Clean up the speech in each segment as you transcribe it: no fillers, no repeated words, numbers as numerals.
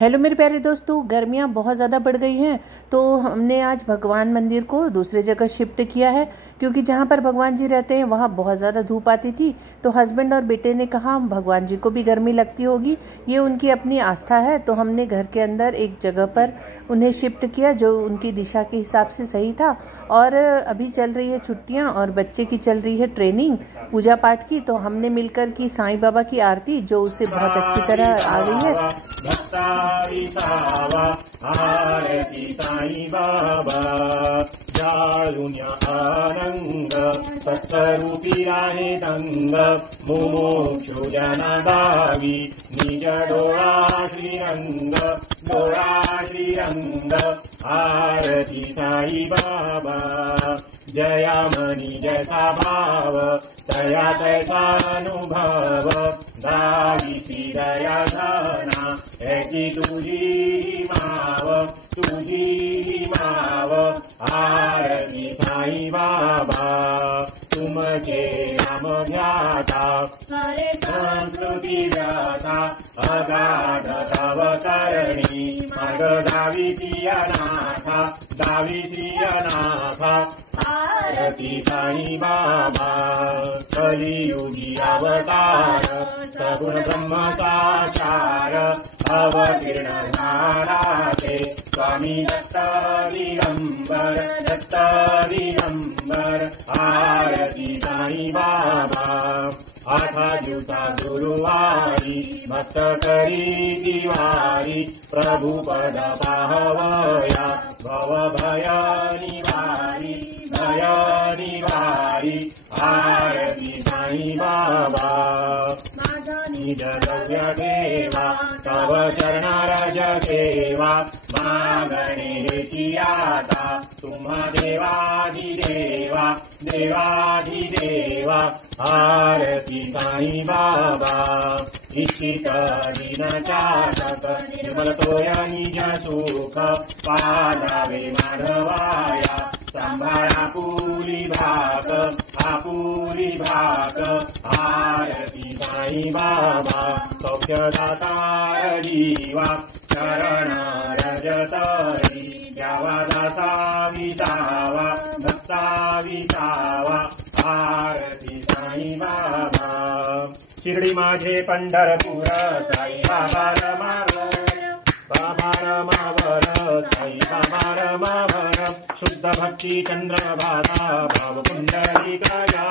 Hello मेरे प्यारे दोस्तों, गर्मियाँ बहुत ज़्यादा बढ़ गई हैं। तो हमने आज भगवान मंदिर को दूसरी जगह शिफ्ट किया है, क्योंकि जहाँ पर भगवान जी रहते हैं वहाँ बहुत ज़्यादा धूप आती थी। तो हस्बैंड और बेटे ने कहा भगवान जी को भी गर्मी लगती होगी, ये उनकी अपनी आस्था है। तो हमने घर के अंदर एक जगह पर उन्हें शिफ्ट किया जो उनकी दिशा के हिसाब से सही था। और अभी चल रही है छुट्टियाँ और बच्चे की चल रही है ट्रेनिंग पूजा पाठ की। तो हमने मिलकर की साईं बाबा की आरती, जो उसे बहुत अच्छी तरह आ गई है। आरती साई बाबा जारुण्य आनंद सत्स्वरूपी राहे दंग मुमुक्षु जनदावी निज डोळा श्रीरंग आरती साई बाबा जयामणि जैसा भाव तया तैसा अनुभव दावी दया धना ऐसी तुझी माव आरती साई बाबा तुमचे नाम ध्याता संस्कृती जाता अगाध तव करणी मार्ग दावी सियनाथा आरती साई बाबा कलियुगी अवतार सगुण ब्रह्म साचार अवतीर्ण नाराते स्वामी दत्त दिगंबर आरती साई बाबा आठा दिवसा गुरुवारी भक्त करी दिवारी प्रभु पद पाहवया भव भय निवारी आरती साई बाबा निज द्रव्य देवा तव चरणारज सेवा मागणे हेती आता तुम देवाधिदेवा आरती साई बाबा इच्छित दिन चातक निर्मल तोय निज सुख पादावे माधवाया सांभाळा आपुली भाक आरती साई बाबा सौख्यदाता जीवा शरण रजतरी द्यावा दासा विसावा भक्ता विसावा आरती साई बाबा शिर्डी माझे पंढरपूर साई बाबा रमावर साई बाबा रमावर शुद्ध भक्ती चंद्रभागा भाव पुंडलिक जागा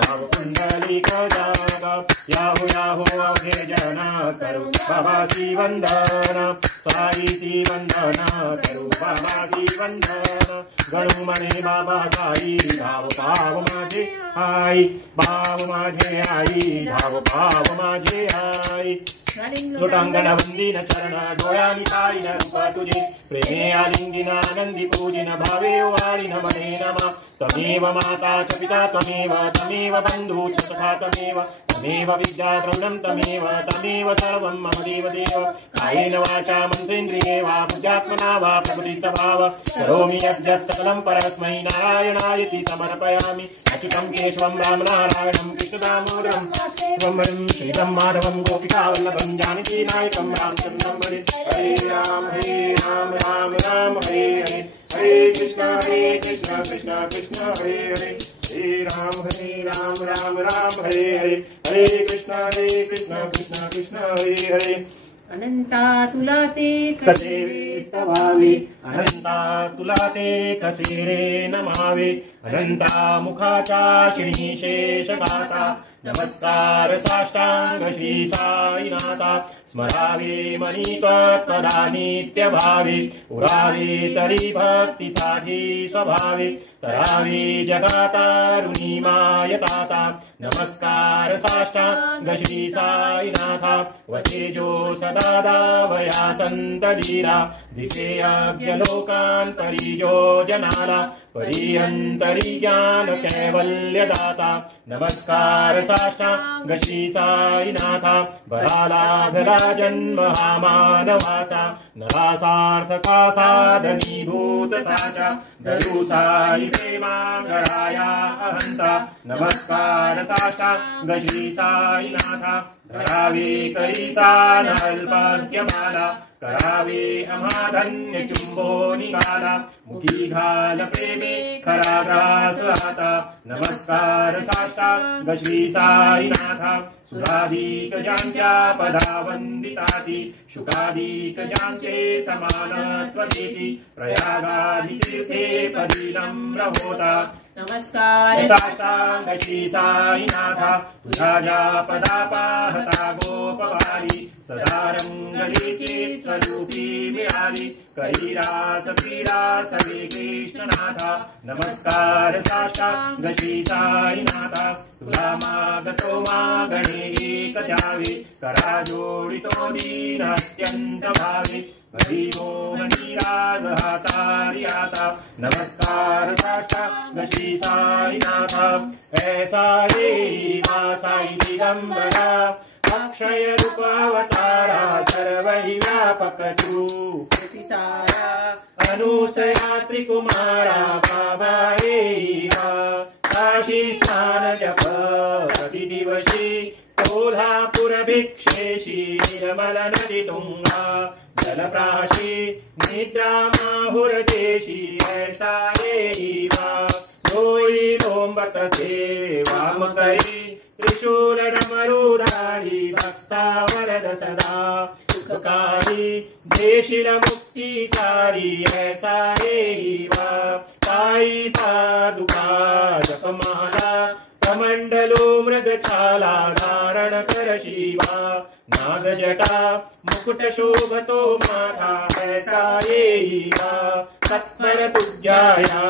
भाव पुंडलिक जागा याहो अवघे जना करू बाबासी वंदना साईसी वंदना करू बाबासी वंदना गणू म्हणे बाबा साई भाव माझे आई भाव माझे आई लोटांगण वंदीन चरण डोळ्यानी पायीन रूप तुझे प्रेमे आलिंगिन आनंदी पूजिन भावे वाळीन म्हणे नमा तमेव माता च पिता तमेव बंधू च सखा तमेव विद्या द्रविणं तमेव सर्वं मम देव कायेन वाचा मनसेन्द्रिये वा बुद्ध्यात्मना वा प्रकृति स्वभाव करोमि यद्यत् सकलं परस्मै नारायणायति समर्पयामि अच्युतं केशवं रामनारायणं कृष्णदामोदरं त्वं श्रीरं माधवं गोपिकावल्लभं जानकी नायकं रामचन्द्रं भजे हरे राम राम हरे हरे हरे कृष्ण कृष्ण कृष्ण हरे हरे हरे राम राम हरे हरे हरे कृष्ण कृष्ण हरे हरे अनंता तुला ते कसे स्तवावे अनंता तुला ते कसे रे नमावे अनंता मुखाचा श्री शेष गाता नमस्कार साष्टांग श्री साईनाथा स्मरावे मनी तत्पदा नित्य भावे उरावे तरी भक्ती साठी स्वभावे तरावे जगातारुणी मायताता नमस्कार साष्टांग श्री साईनाथा वसे जो सदा दावया संत धीरा दिसे अज्ञ लोकान परिजो जनाला परिहंतरी ज्ञान कैवल्य दाता नमस्कार साष्टांग श्री साईनाथा बलालाभला जन्म हा मानवाचा नरासार्थका साधनीभूत साचा धरू साई प्रेमागळाया अहंता नमस्कार साष्टांग श्री साईनाथा करावे करीसा नल्पज्ञमाला करावे अमाधन्य चुंबो निघाला मुखी घाल प्रेमे खरा ग्रास आता नमस्कार साष्टांग श्री साईनाथा सुराधिक ज्यांच्या पदा वंदिताती शुकाधिक ज्यांचे समानत्व देती प्रयागादि तीर्थे पदी नम्र होता नमस्कार साष्टांग श्री साईनाथा तुझ्या ज्या पदा पाहता गोपवारी सदा रंगलीची स्वरूपी मिळाली कैरास क्रीडा सवे कृष्णनाथा नमस्कार साष्टांग श्री साईनाथा तुला मागतो मागणे एक द्यावे करा जोडितो दीन अत्यंत भावे कधी मोहनी राज हातारी आता नमस्कार साष्टांग श्री साईनाथा ऐसा ये साई दिगंबरा अक्षय रूप अवतारा सर्व ही व्यापक तू अनुसया त्रिकुमारा बाबा एवा काशी स्नान जप प्रतिदिवशी कोल्हापुर भिक्षेशी निर्मल नदी तुंगा जलप्राशी निद्रा माहुरदेशी ऐसा एवा डोळी लोंबत से वाम करी त्रिशूल डमरुधारी भक्ता वरद सदा सुखकारी देशील मुक्तिचारी ऐसा एवा पायी पादुका जपमाला कमंडलो मृगछाला धारण कर शिवा नागजटा मुकुट शोभतो माथा ऐसा एवा तत्पर तुझ्याया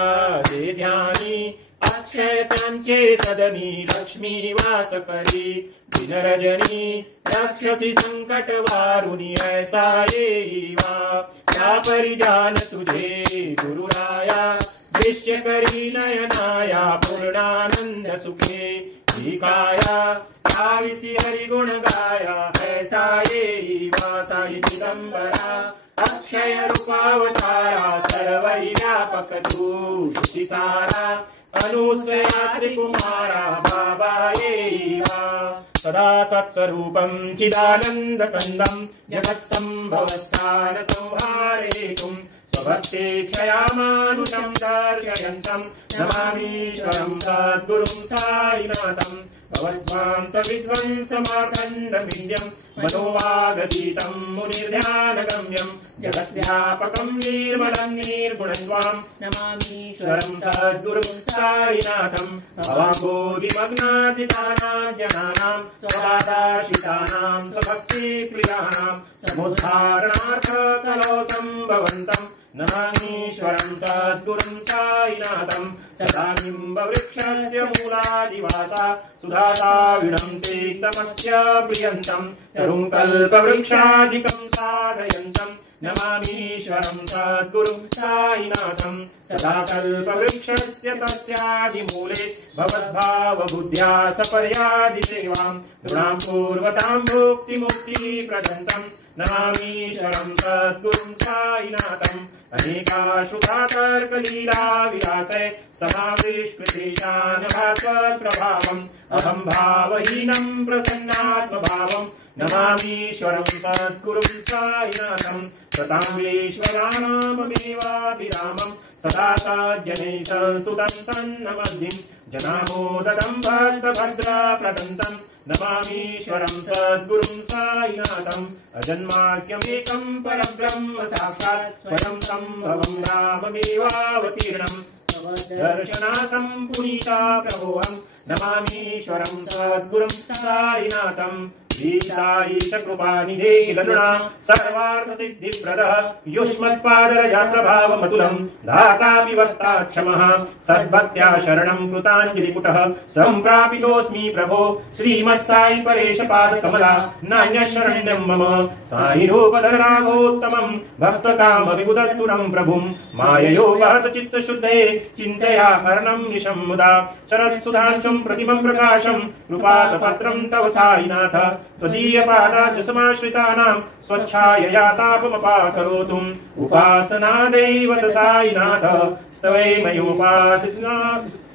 दे ध्यानी अक्षय त्यांचे सदनी लक्ष्मी वास करी दिनरजनी राक्षसी संकट वारुनी ऐसा येवा त्या परिजान तुझे गुरुराया दृश्य करी नयनाया पूर्णानंद सुखे काया काविसी हरिगुण गाया ऐसा येवा साई चिदंबरा अक्षय रूपावतारा सर्व व्यापक तू श्रुति सारा अनुसया त्रिकुमारा बाबा एवा सदा सत्स्वरूपं चिदानन्दकन्दं जगत्सम्भवस्थान संहारेतुं स्वभक्ते क्षयामानुषं दर्शयन्तं नमामीश्वरं सद्गुरुं साईनाथं भवद्वांस विध्वंसमार्कण्डमीड्यं मनोवागतीतं मुनिर्ध्यानगम्यं जगद्व्यापकं निर्मलं निर्गुणत्वां नमामीश्वरं सद्गुरुं साईनाथं भवाम्भोधिमग्नादितानां जनानां स्वदादाशितानां स्वभक्तिप्रियाणां समुद्धारणार्थ कलौ सम्भवन्तं नमामीश्वरं सद्गुरुं साईनाथं सदा निम्बवृक्षस्य मूलादिवासा सुधाता विणन्ते तमस्य प्रियन्तं तरुं कल्पवृक्षादिकं साधयन्तं नमामीश्वरं सद्गुरुं साईनाथं सदा कल्पवृक्षस्य तस्यादिमूले भवद्भावबुद्ध्या सपर्यादिसेवां नृणां पूर्वतां भुक्तिमुक्तिप्रदन्तं नमामीश्वरं सद्गुरुं साईनाथं अनेकाशुधातर्कलीला विलासे समाविष्कृतेशान भास्वत्प्रभावम् अहं भावहीनं प्रसन्नात्मभावं नमामीश्वरं सद्गुरुं साईनाथं सतां विश्वराणाममेवाभिरामं सदा सज्जनैः संस्तुतं सन्नमद्धिं जनामोदतं भक्तभद्रप्रदन्तं नमामीश्वरं सद्गुरुं साईनाथम् अजन्माख्यमेकं परब्रह्म साक्षात् स्वयं सम्भवं राममेवावतीर्णम् दर्शनासं पुनीता प्रभोऽहं नमामीश्वरं सद्गुरुं साईनाथम् ईश कृपानिधे लनुणा सर्वार्थसिद्धिप्रदः युष्मत्पादरजप्रभावमतुलं धाता विवक्ता क्षमः सद्भक्त्या शरणं कृताञ्जलिपुटः सम्प्रापितोऽस्मि प्रभो श्रीमत्साई परेश पादकमला नान्यशरण्यं मम साई रूपधरागोत्तमं भक्तकामविबुधत्तुरं प्रभुं माययो वहत चित्तशुद्धये चिन्तया हरणं निशं मुदा शरत्सुधांशुं प्रतिमं प्रकाशं कृपातपत्रं तव साईनाथ त्वदीयपादाब्जसमाश्रितानां स्वच्छायया तापमपाकरोतुम् उपासना दैवत साईनाथ स्तवै मयोपासिना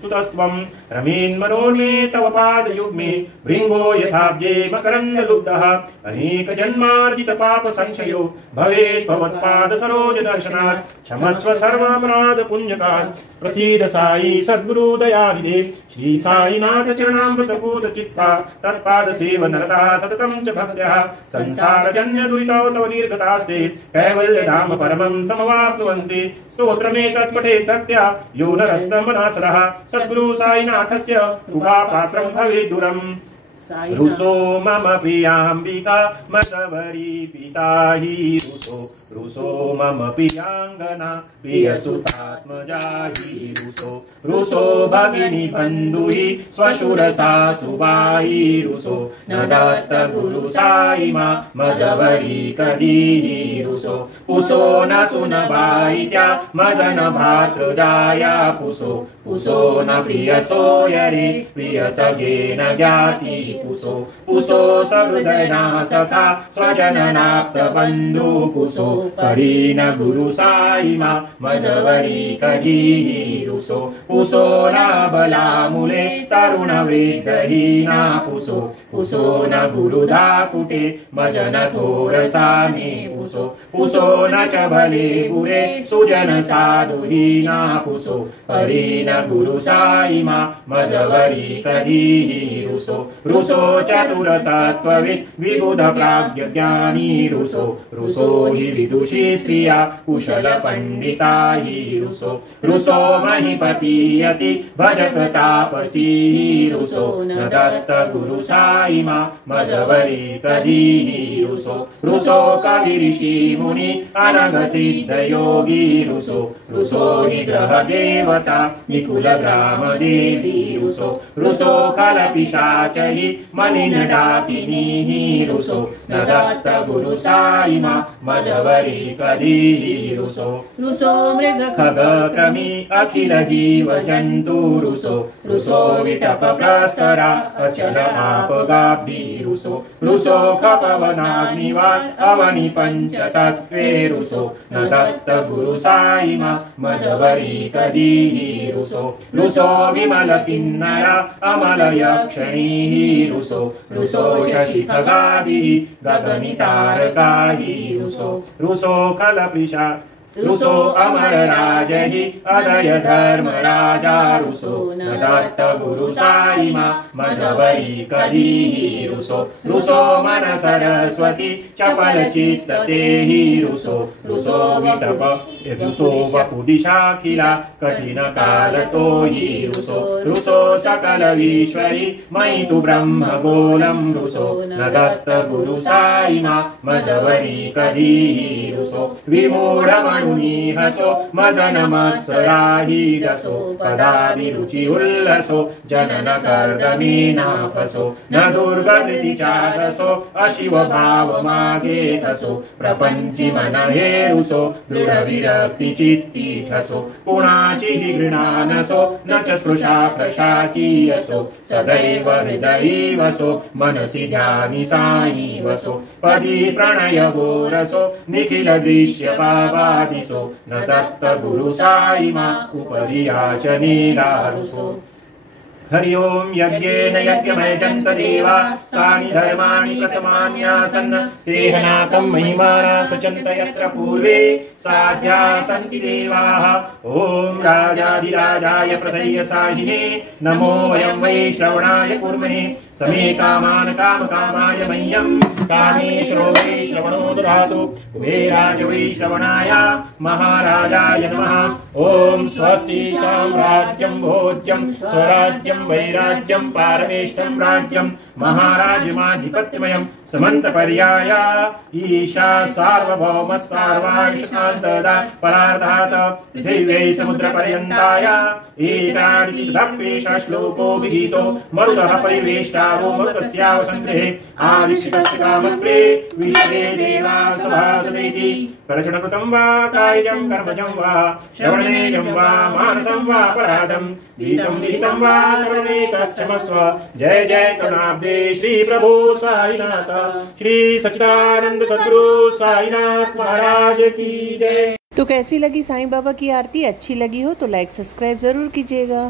सुतस्त्वं रमेन्मनोन्मे तव पादयुग्मे भृङ्गो यथाब्जे मकरन्दलुब्धः अनेकजन्मार्जित पाप संशयो भवेत् भवत्पाद सरोज दर्शनात् क्षमस्व सर्वापराधपुञ्जकात् प्रसीद साई सद्गुरु दयानिधे श्री साईनाथ चरणामृतपूत चित्ता तत्पाद सेवनरता सततं च भक्त्या संसारजन्य दुरितौ तव निर्गतास्ते कैवल्यधाम परमं समवाप्नुवन्ति स्तोत्रमे तत्पठे भक्त्या यो नरस्तमनः सदः सद्गुरु साईनाथस्य कृपापात्रं भवेत् दूरम् रुसो मम प्रियाम्बिका मदवरी पिता हि रुसो मम प्रियांगना प्रियसुतात्मजा हि रुसो भगिनी बन्धुहि स्वशुरसा सुबाई रुसो न दत्त गुरु साई मा मदवरी कदीहि रुसो पुसो न सुनबाई त्या मदन भातृजाया पुसो न प्रिय सोयरे प्रिय सगे न ज्ञाति पुसो सहृदयना सखा स्वजननाप्त बन्धु पुसो परीन गुरु साई मा मजवरी कदीहि पुसो न बलामुले तरुण वृद्धहीना पुसो न गुरुधाकुटे मजन थोरसाने पुसो न च भले बुरे सुजन साधुहीना पुसो परीन गुरु साई मा मजवरी कदीहि रुसो चतुरतत्त्ववित् विबुध प्राज्ञ ज्ञानी रुसो हि विदुषी स्त्रिया कुशल पंडिता हि रुसो महीपतीयति भजक तापसी रुसो न दत्त गुरु साई मा मजवरी कदीहि रुसो कवि ऋषि मुनि अनघ सिद्ध योगी रुसो हि ग्रह देवता निकुल ग्राम देवी रुसो कलपिशाचहि मलिन डाकिनी हि रुसो न दत्त गुरु साई मा मजवरी कदीहि रुसो मृग खग क्रमी अखिल जीव जन्तु रुसो विटप प्रस्तरा अचल आपगाब्धि रुसो खपवनाग्निवान् अवनि पंचतत्त्वे रुसो न दत्त गुरु साई मा मजवरी कदीहि रुसो विमल किन्नर अमल यक्षणी रुसो शशि खगादिः गगनि तारकाहि रुसो कलपिशा रुसो अमर राजहि अदय धर्म राजा रुसो न दत्त गुरु साई मा मजवरी कदीहि रुसो मन सरस्वती चपल चित्त तेहि रुसो विटप रुसो वपुदिशाखिला कठिन काल तोहि रुसो सकल विश्वरि मयि तु ब्रह्म गोलम रुसो न दत्त गुरु साई मा मजवरी कदीहि विमूढ हसो मजन मत्सराहि रसो पदाभिरुचि उल्लसो जनन कर्दमीनाफसो न दुर्गति चारसो अशिव भाव मागे हसो प्रपंचि मन हेरुसो दृढ विरक्ति चित्तीठसो पुणाचि घृणानसो न च स्पृशा प्रशाचीयसो सदैव हृदयी वसो मनसि ध्यानि साई वसो पदी प्रणय गोरसो निखिल दृश्य पावादिसो न दत्त गुरु साई मा उपरियाचनेला रुसो हरि ओम यज्ञेन यज्ञमयजन्त देवा तानि धर्माणि प्रथमान्यासन् तेहनाकं महिमाना सचन्त यत्र पूर्वे साध्या सन्ति देवाः ओम राजाधिराजाय प्रसह्य साहिने नमो वयं वै श्रवणाय कुर्महे समे कामान् कामकामाय मह्यं कामेश्वरो वै श्रवणो ददातु कुबेराय वै श्रवणाय महाराजाय नमः ओम स्वस्ति साम्राज्यं भोज्यं स्वराज्यं वैराज्यं पारमेष्ठं राज्यं महाराजमाधिपत्यमयं समन्तपर्याय ईशा सार्वभौम सार्वायुष्मान्तदा परार्धात् पृथिव्यै समुद्रपर्यन्ताय एकादशः श्लोको विहितो मरुतः परिवेष्टारो मरुतस्यावसन्त्रे आदिष्टस्य कामत्वे विश्वे देवा सभासदेति करचरणकृतं वा कायजं कर्मजं वा श्रवणेजं वा मानसं वा अपराधं विहितं वा सर्वे तत्क्षमस्व जय जय करुणाब्दे श्री प्रभु साईनाथ श्री सच्चिदानंद सद्गुरु साईनाथ महाराज की जय। तो कैसी लगी साईं बाबा की आरती? अच्छी लगी हो तो लाइक सब्सक्राइब जरूर कीजिएगा।